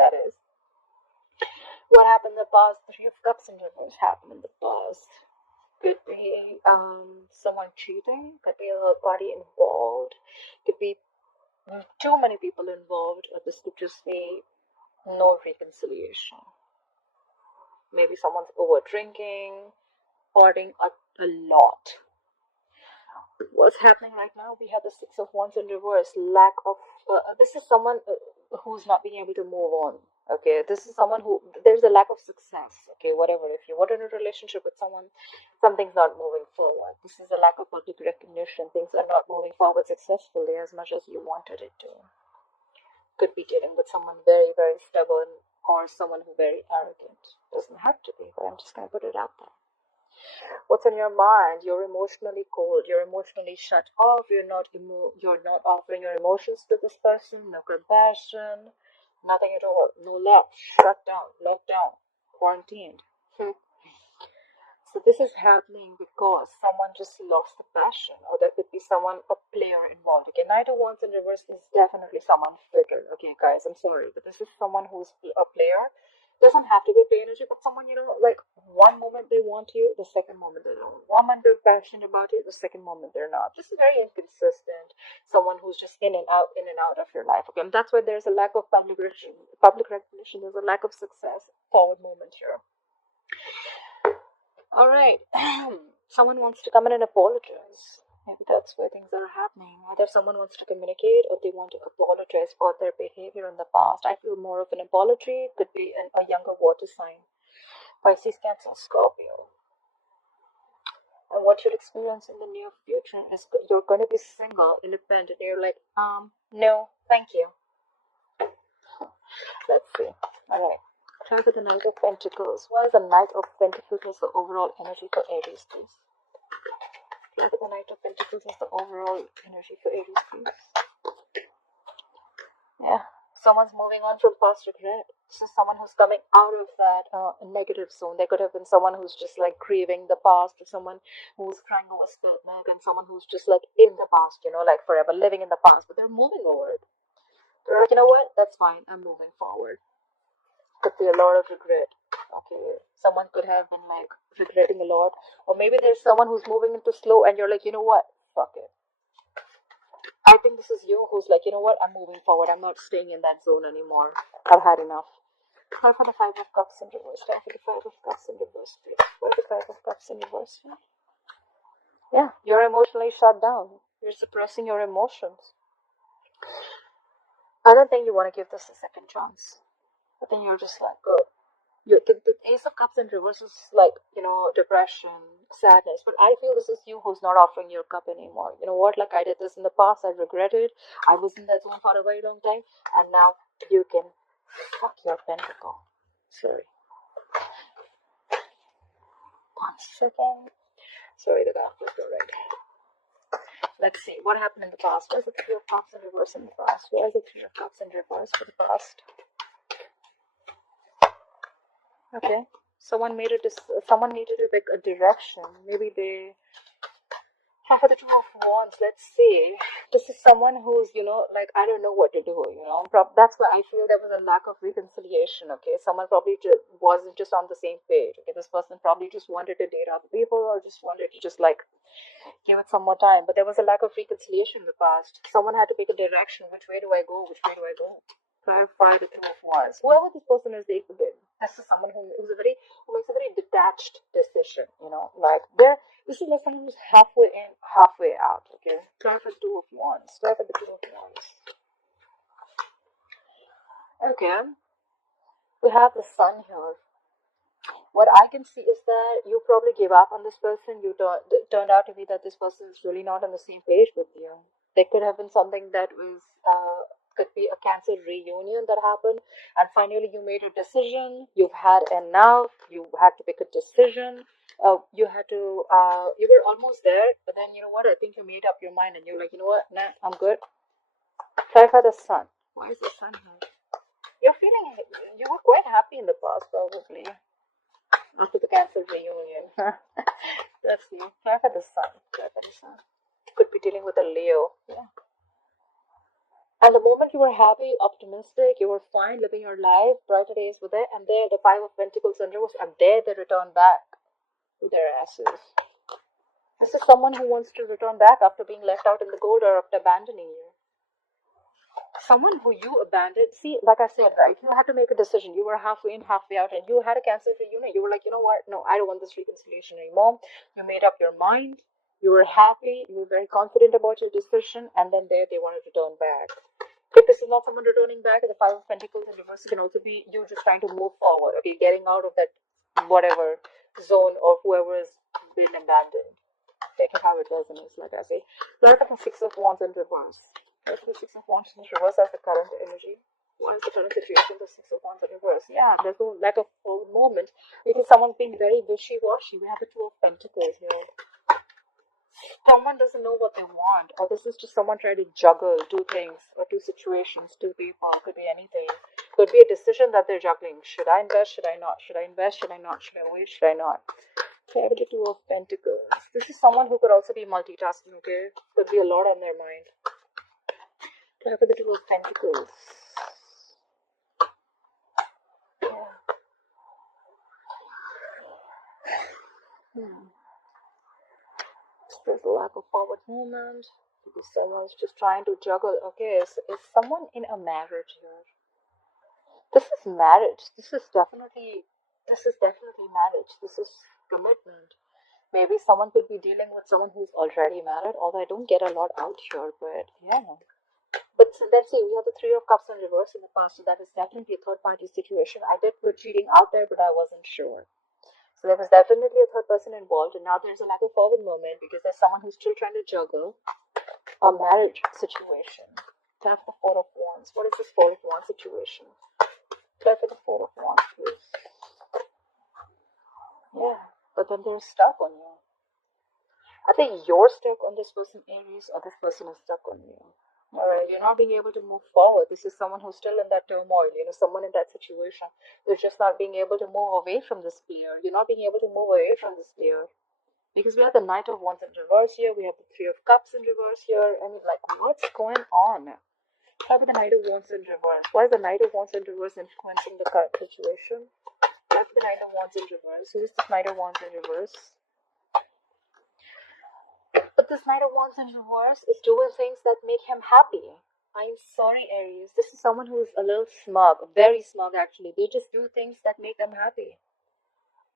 that is. What happened in the past? Three of Cups in reverse happened in the past. Could be someone cheating, could be a third party involved, could be too many people involved, or this could just be no reconciliation. Maybe someone's over drinking, partying a lot. What's happening right now? We have the Six of Wands in reverse. Lack of this is someone who's not being able to move on. Okay, this is someone who there's a lack of success. Okay, whatever. If you were in a relationship with someone, something's not moving forward. This is a lack of public recognition. Things are not moving forward successfully as much as you wanted it to. Could be dealing with someone very, very stubborn or someone who very arrogant. Doesn't have to be, but I'm just gonna put it out there. What's in your mind? You're emotionally cold. You're emotionally shut off. You're not offering your emotions to this person. No compassion. Nothing at all. No love. Shut down. Locked down. Quarantined. So this is happening because someone just lost the passion, or there could be someone, a player involved. Okay, Knight of Wands in reverse is definitely someone fickle. Okay, guys, I'm sorry, but this is someone who's a player. Doesn't have to be play energy, but someone, like one moment they want you, the second moment they don't. One moment they're passionate about you, the second moment they're not. This is very inconsistent. Someone who's just in and out of your life. Okay, and that's why there's a lack of public recognition. There's a lack of success. Forward moment here. All right, someone wants to come in and apologize. Maybe that's where things are happening. Either someone wants to communicate or they want to apologize for their behavior in the past. I feel more of an apology. It could be a younger water sign. Pisces, Cancer, Scorpio. And what you'll experience in the near future is you're going to be single, independent. You're like, no, thank you. Let's see. All right. Try for the Knight of Pentacles. What is the Knight of Pentacles as the overall energy for Aries, please? Try for the Knight of Pentacles as the overall energy for Aries, please. Yeah, someone's moving on from past regret. This is someone who's coming out of that negative zone. There could have been someone who's just like grieving the past, or someone who's crying over spilled milk, and someone who's just like in the past, like forever living in the past, but they're moving over it. They're like, you know what? That's fine. I'm moving forward. Could be a lot of regret. Okay, someone could have been like regretting a lot, or maybe there's someone who's moving into slow, and you're like, you know what? Fuck it. I think this is you who's like, you know what? I'm moving forward. I'm not staying in that zone anymore. I've had enough. Try for the Five of Cups in reverse. Try for the Five of Cups in reverse, please. Where's the Five of Cups in reverse? Yeah, you're emotionally shut down. You're suppressing your emotions. I don't think you want to give this a second chance. I think you're just like, the Ace of Cups in reverse is like, depression, sadness. But I feel this is you who's not offering your cup anymore. You know what? Like, I did this in the past. I regret it. I was in that zone for a very long time. And now you can fuck your pentacle. Sorry. 1 second. Sorry, the dark was right. Let's see. What happened in the past? Where's the Three of Cups in reverse in the past? Where's the Three of Cups in reverse for the past? Okay, someone needed to pick a direction. Maybe they have the Two of Wands. Let's see. This is someone who's, like, I don't know what to do, That's why I feel there was a lack of reconciliation, okay? Someone probably wasn't just on the same page, okay? This person probably just wanted to date other people, or just wanted to give it some more time. But there was a lack of reconciliation in the past. Someone had to pick a direction. Which way do I go? Which way do I go? Clarify the Two of Wands. Whoever this person is, this is someone who makes a very detached decision. This is like someone who's halfway in, halfway out. Okay, clarify the Two of Wands. Clarify the Two of Wands. Okay, we have the Sun here. What I can see is that you probably gave up on this person. Turned out to be that this person is really not on the same page with you. There could have been something that was could be a Cancer reunion that happened, and finally you made a decision. You've had enough. You had to pick a decision. You were almost there, but then you know what? I think you made up your mind, and you're like, you know what? Nah, I'm good. Clarify the Sun. Why is the Sun here? You were quite happy in the past, probably. After the Cancer reunion. That's you. Clarify the Sun. Clarify the Sun. Could be dealing with a Leo. Yeah. And the moment you were happy, optimistic, you were fine, living your life, brighter days were there, and there the Five of Pentacles and reverse, and there they return back to their asses. This is someone who wants to return back after being left out in the cold or after abandoning you. Someone who you abandoned. See, like I said, right, you had to make a decision. You were halfway in, halfway out, and you had to cancel your unit. You were like, you know what? No, I don't want this reconciliation anymore. You made up your mind. You were happy. You were very confident about your decision, and then there they wanted to turn back. If this is not someone returning back, the Five of Pentacles in reverse can also be you just trying to move forward. Okay, getting out of that whatever zone or whoever has been abandoned. Take it how it resonates, like I say. Look at the Six of Wands in reverse. Look at the Six of Wands in reverse as the current energy. What is the current situation? The Six of Wands in reverse. Yeah, there's no lack of moment because someone's being very wishy-washy. We have the Two of Pentacles here. Someone doesn't know what they want, or this is just someone trying to juggle two things, or two situations, two people. Could be anything. Could be a decision that they're juggling. Should I invest? Should I not? Should I invest? Should I not? Should I wait? Should I not? Okay, the Two of Pentacles. This is someone who could also be multitasking, okay? Could be a lot on their mind. Okay, the Two of Pentacles. Yeah. There's a lack of forward movement. Because someone's just trying to juggle. Okay, is someone in a marriage here? This is marriage. This is definitely marriage. This is commitment. Maybe someone could be dealing with someone who's already married, although I don't get a lot out here, but yeah. But so let's see, we have the Three of Cups in reverse in the past, so that is definitely a third party situation. I did put cheating out there, but I wasn't sure. So there was definitely a third person involved, and now there's a lack of forward movement because there's someone who's still trying to juggle a marriage situation. Tap the Four of Wands. What is this Four of Wands situation? Tap the Four of Wands, please. Yeah, but then they're stuck on you. I think you're stuck on this person, Aries, or this person is stuck on you. Alright, you're not being able to move forward. This is someone who's still in that turmoil, someone in that situation. They're just not being able to move away from this player. You're not being able to move away from this player. Because we have the Knight of Wands in reverse here, we have the Three of Cups in reverse here. I mean, like, what's going on? How about the Knight of Wands in reverse? Why is the Knight of Wands in reverse influencing the current situation? How about the Knight of Wands in reverse? Who is the Knight of Wands in reverse? But this Knight of Wands in reverse is doing things that make him happy. I'm sorry, Aries. This is someone who is a little smug, very smug actually. They just do things that make them happy.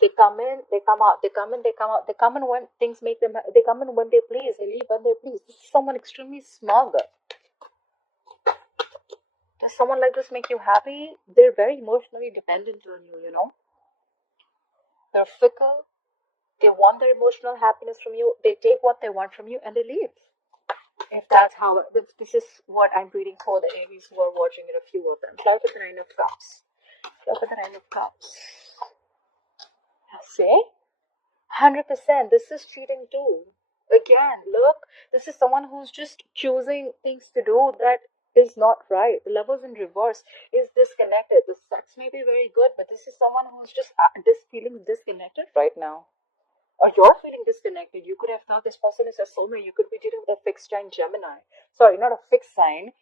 They come in, they come out, they come in, they come out. They come in when things make them, they come in when they please, they leave when they please. This is someone extremely smug. Does someone like this make you happy? They're very emotionally dependent on you, They're fickle. They want their emotional happiness from you. They take what they want from you and they leave. If that's how, this is what I'm reading for the Aries who are watching it, a few of them. Fly for the Nine of Cups. Fly for the Nine of Cups. See? 100%. This is cheating too. Again, look, this is someone who's just choosing things to do that is not right. The levels in reverse is disconnected. The sex may be very good, but this is someone who's just feeling disconnected right now. Or you're feeling disconnected. You could have thought this person is a soulmate. You could be dealing with a fixed sign Gemini. Sorry, not a fixed sign.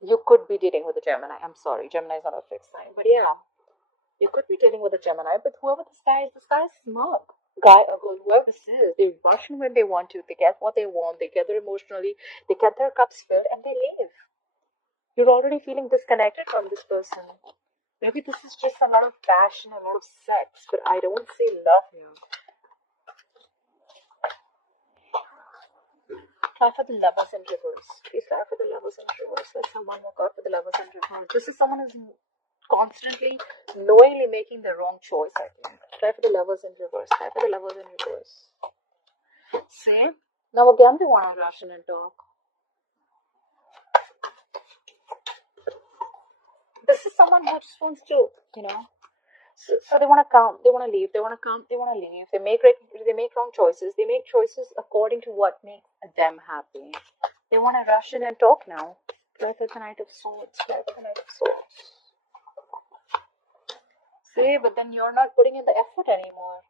You could be dealing with a Gemini. I'm sorry, Gemini is not a fixed sign. But yeah, you could be dealing with a Gemini. But whoever this guy is smug. Guy or girl, whoever this is, they rush in when they want to. They get what they want. They gather emotionally. They get their cups filled and they leave. You're already feeling disconnected from this person. Maybe this is just a lot of passion, a lot of sex, but I don't see love here. Try for the Lovers in reverse. Please try for the Lovers in reverse. Let's have one more card for the Lovers in reverse. This is someone who's constantly, knowingly making the wrong choice, I think. Try for the Lovers in reverse. Try for the Lovers in reverse. See? Now again they want to rush in and talk. This is someone who just wants to, So they want to come, they want to leave, they want to come, they want to leave. They make wrong choices. They make choices according to what makes them happy. They want to rush in and talk now. Play for the Knight of Swords. Play for the Knight of Swords. See, but then you're not putting in the effort anymore.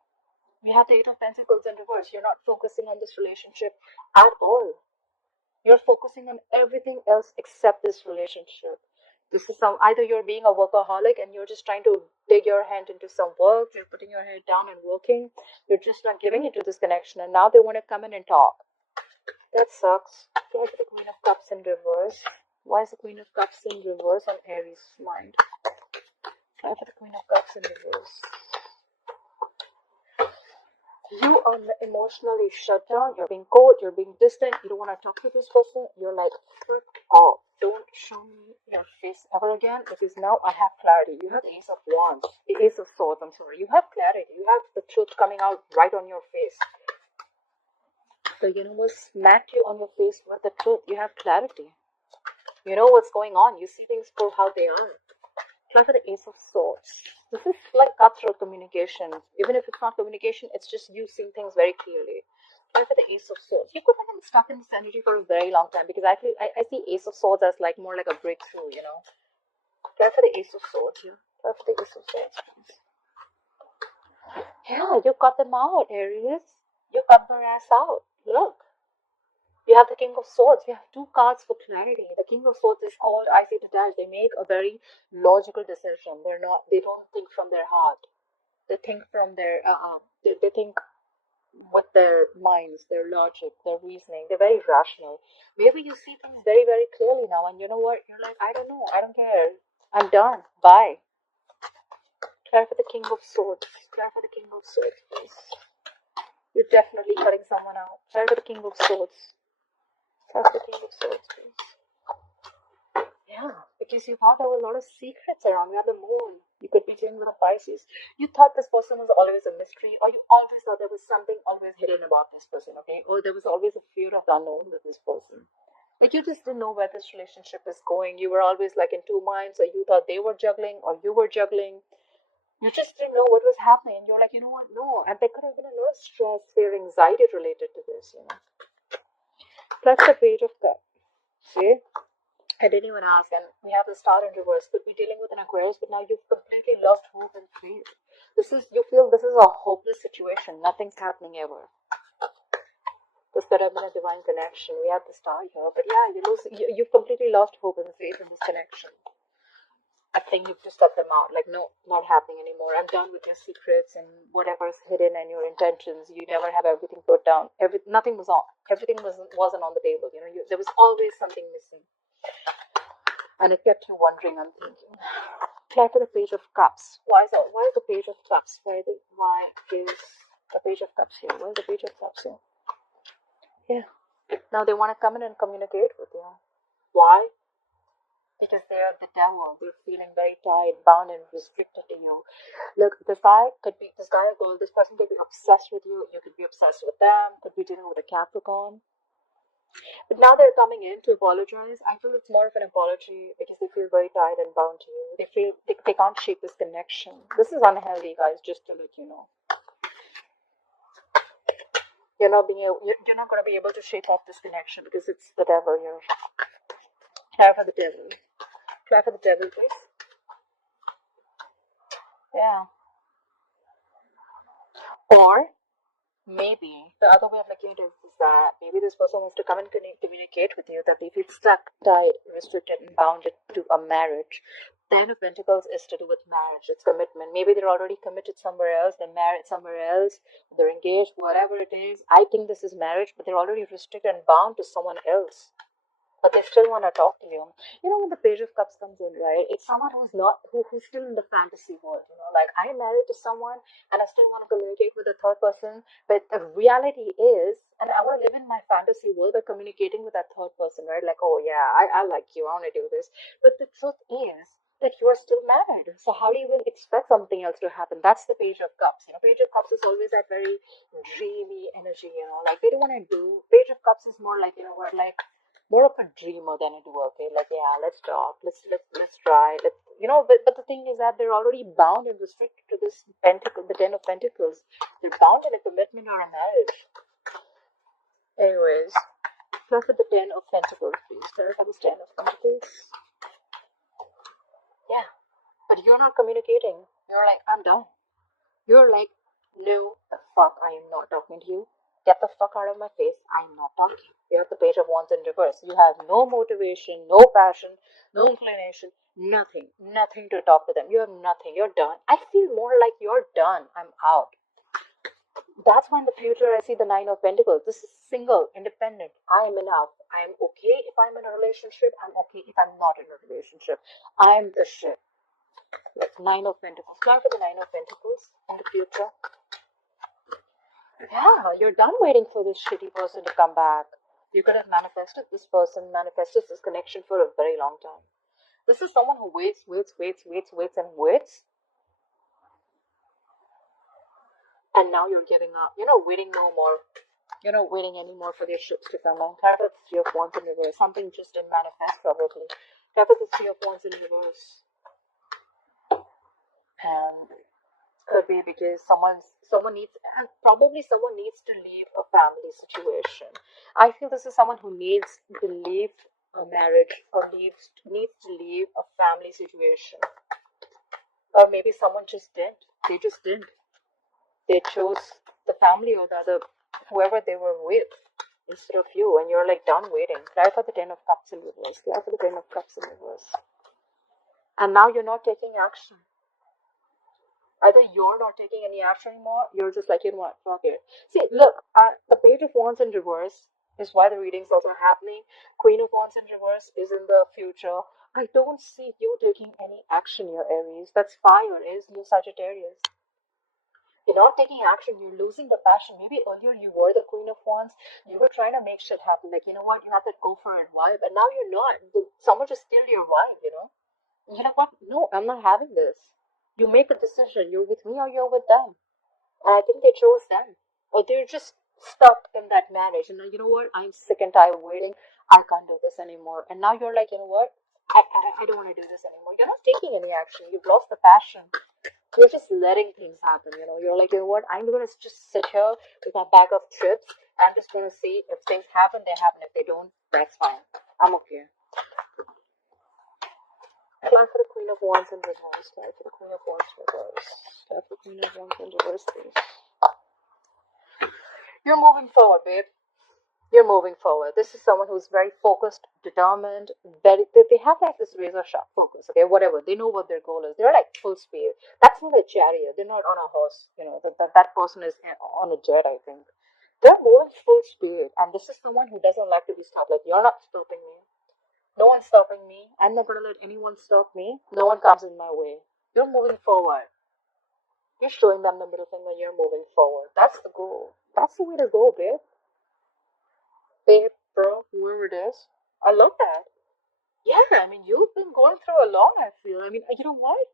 We have the Eight of Pentacles in reverse. You're not focusing on this relationship at all. You're focusing on everything else except this relationship. This is either you're being a workaholic and you're just trying to dig your hand into some work, you're putting your head down and working, you're just not giving into this connection, and now they want to come in and talk. That sucks. Why is the Queen of Cups in reverse? Why is the Queen of Cups in reverse on Aries' mind? Why for the Queen of Cups in reverse? You are emotionally shut down, you're being cold, you're being distant, you don't want to talk to this person, you're like, frick off. Don't show me your face ever again, because now I have clarity. You have the Ace of Wands, the Ace of Swords, I'm sorry. You have clarity. You have the truth coming out right on your face. The universe smacked you on your face with the truth. You have clarity. You know what's going on. You see things for how they are. Try for the Ace of Swords. This is like cutthroat communication. Even if it's not communication, it's just you seeing things very clearly. Try for the Ace of Swords. You could have been stuck in this energy for a very long time, because I see Ace of Swords as like more like a breakthrough, you know. Try for the Ace of Swords here. Try for the Ace of Swords, please. Yeah, you cut them out, Aries. You cut their ass out. Look. You have the King of Swords. You have two cards for clarity. The King of Swords is called I see detached. They make a very logical decision. They don't think from their heart. They think from their they think with their minds, their logic, their reasoning. They're very rational. Maybe you see things very, very clearly now, and you know what? You're like, I don't know, I don't care. I'm done. Bye. Try for the King of Swords. Try for the King of Swords, please. You're definitely cutting someone out. Try for the King of Swords. Try for the King of Swords, please. Yeah, because you thought there were a lot of secrets around. You had the moon. You could be dealing with a Pisces. You thought this person was always a mystery, or you always thought there was something always hidden about this person, okay? Or there was always a fear of the unknown with this person. Like, you just didn't know where this relationship is going. You were always like in two minds, or you thought they were juggling, or you were juggling. You just didn't know what was happening. And you're like, you know what? No. And there could have been a lot of stress, fear, anxiety related to this, you know. Plus the Page of Cups. See? I didn't even ask, and we have the Star in reverse. Could be dealing with an Aquarius, but now you've completely lost hope and faith. You feel this is a hopeless situation. Nothing's happening ever. This could have been a divine connection. We have the Star here, but yeah, you've completely lost hope and faith in this connection. I think you've just cut them out. Like, no, not happening anymore. I'm done with your secrets and whatever's hidden and your intentions. You never have everything put down. Nothing was on. Everything wasn't on the table. You know, there was always something missing. And it kept you wondering and thinking. Try for the Page of Cups. Why is the Page of Cups? Why is the Page of Cups here? Why is the Page of Cups here? Yeah. Now they want to come in and communicate with you. Why? Because they're the devil. They're feeling very tied, bound, and restricted to you. Look, this guy or girl, this person could be obsessed with you. You could be obsessed with them. Could be dealing with a Capricorn. But now they're coming in to apologize. I feel it's more of an apology because they feel very tied and bound to you. They feel they can't shake this connection. This is unhealthy, guys, just to let you know. You're not going to be able to shake off this connection because it's the devil here. Try for the devil. Try for the devil, please. Yeah. Or maybe the other way of looking at it is that maybe this person wants to come and communicate with you that they feel stuck, tied, restricted, and bounded to a marriage. Ten of Pentacles is to do with marriage. It's commitment. Maybe they're already committed somewhere else. They're married somewhere else. They're engaged. Whatever it is, I think this is marriage, but they're already restricted and bound to someone else. But they still want to talk to you. You know, when the Page of Cups comes in, right? It's someone who's still in the fantasy world. You know, like, I'm married to someone and I still want to communicate with a third person. But the reality is, and I want to live in my fantasy world by communicating with that third person, right? Like, oh yeah, I like you. I want to do this. But the truth is that you are still married. So how do you even expect something else to happen? That's the Page of Cups. You know, Page of Cups is always that very dreamy energy. You know, like, they don't want to do. Page of Cups is more like, you know what, like, more of a dreamer than a doer. Okay, like, yeah, let's talk, let's try, but the thing is that they're already bound and restricted to this pentacle, the Ten of Pentacles. They're bound in a commitment or a marriage. Anyways, plus with the Ten of Pentacles, please. There comes Ten of Pentacles. Yeah, but you're not communicating. You're like, I'm done. You're like, no, the fuck, I am not talking to you. Get the fuck out of my face. I'm not talking. You have the Page of Wands in reverse. You have no motivation, no passion, no inclination, nothing. Nothing to talk to them. You have nothing. You're done. I feel more like you're done. I'm out. That's why in the future I see the Nine of Pentacles. This is single, independent. I am enough. I am okay if I'm in a relationship. I'm okay if I'm not in a relationship. I am the shit. Like Nine of Pentacles. Try for the Nine of Pentacles in the future. Yeah, you're done waiting for this shitty person to come back. You could have manifested this person, manifested this connection for a very long time. This is someone who waits, and waits. And now you're giving up. You're not waiting no more. You're not waiting anymore for their ships to come on. Try for the Three of Wands in reverse. Something just didn't manifest probably. Try for the Three of Wands in reverse. And could be because someone needs, and probably someone needs to leave a family situation. I feel this is someone who needs to leave a marriage or needs to leave a family situation. Or maybe someone just didn't. They just didn't. They chose the family or the other, whoever they were with, instead of you, and you're like done waiting. Try for the Ten of Cups in reverse. Try for the Ten of Cups in reverse. And now you're not taking action. Either you're not taking any action anymore, you're just like, you know what, fuck it. See, look, the Page of Wands in reverse is why the readings also are happening. Queen of Wands in reverse is in the future. I don't see you taking any action, your Aries. That's fire, is you Sagittarius. You're not taking action, you're losing the passion. Maybe earlier you were the Queen of Wands, you were trying to make shit happen. Like, you know what, you have that go for it vibe, and now you're not. Someone just steal your vibe, you know? You know what? No, I'm not having this. You make a decision. You're with me or you're with them. And I think they chose them. Or they're just stuck in that marriage. And you know what? I'm sick and tired of waiting. I can't do this anymore. And now you're like, you know what? I don't want to do this anymore. You're not taking any action. You've lost the passion. You're just letting things happen, you know. You're like, you know what? I'm going to just sit here with my bag of chips. I'm just going to see if things happen, they happen. If they don't, that's fine. I'm okay. Try for the Queen of Wands in reverse. Try for the Queen of Wands in reverse. Try for the Queen of Wands in reverse, please. You're moving forward, babe. You're moving forward. This is someone who's very focused, determined, they have like this razor sharp focus, okay, whatever. They know what their goal is. They're like full speed. That's not a chariot. They're not on a horse, you know. That person is on a jet, I think. They're moving full speed. And this is someone who doesn't like to be stopped. Like, you're not stopping me. No one's stopping me. I'm not going to let anyone stop me. No one comes in my way. You're moving forward. You're showing them the middle finger. You're moving forward. That's the goal. That's the way to go, babe. Babe, bro, whoever it is. I love that. Yeah, I mean, you've been going through a lot, I feel. I mean, you know what?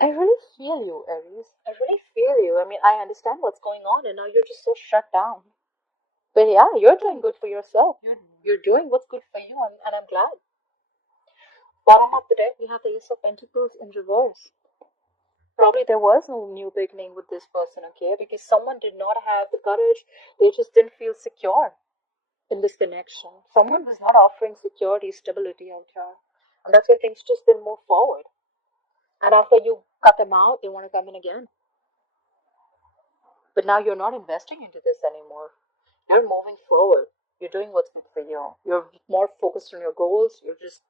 I really feel you, Aries. I really feel you. I mean, I understand what's going on, and now you're just so shut down. But yeah, you're doing good for yourself. You're doing what's good for you, and I'm glad. Bottom of the deck, we have the Ace of Pentacles in reverse. Probably there was no new beginning with this person, okay? Because someone did not have the courage. They just didn't feel secure in this connection. Someone was not offering security, stability out here. And that's why things just didn't move forward. And after you cut them out, they want to come in again. But now you're not investing into this anymore. You're moving forward. You're doing what's good for you. You're more focused on your goals. You're just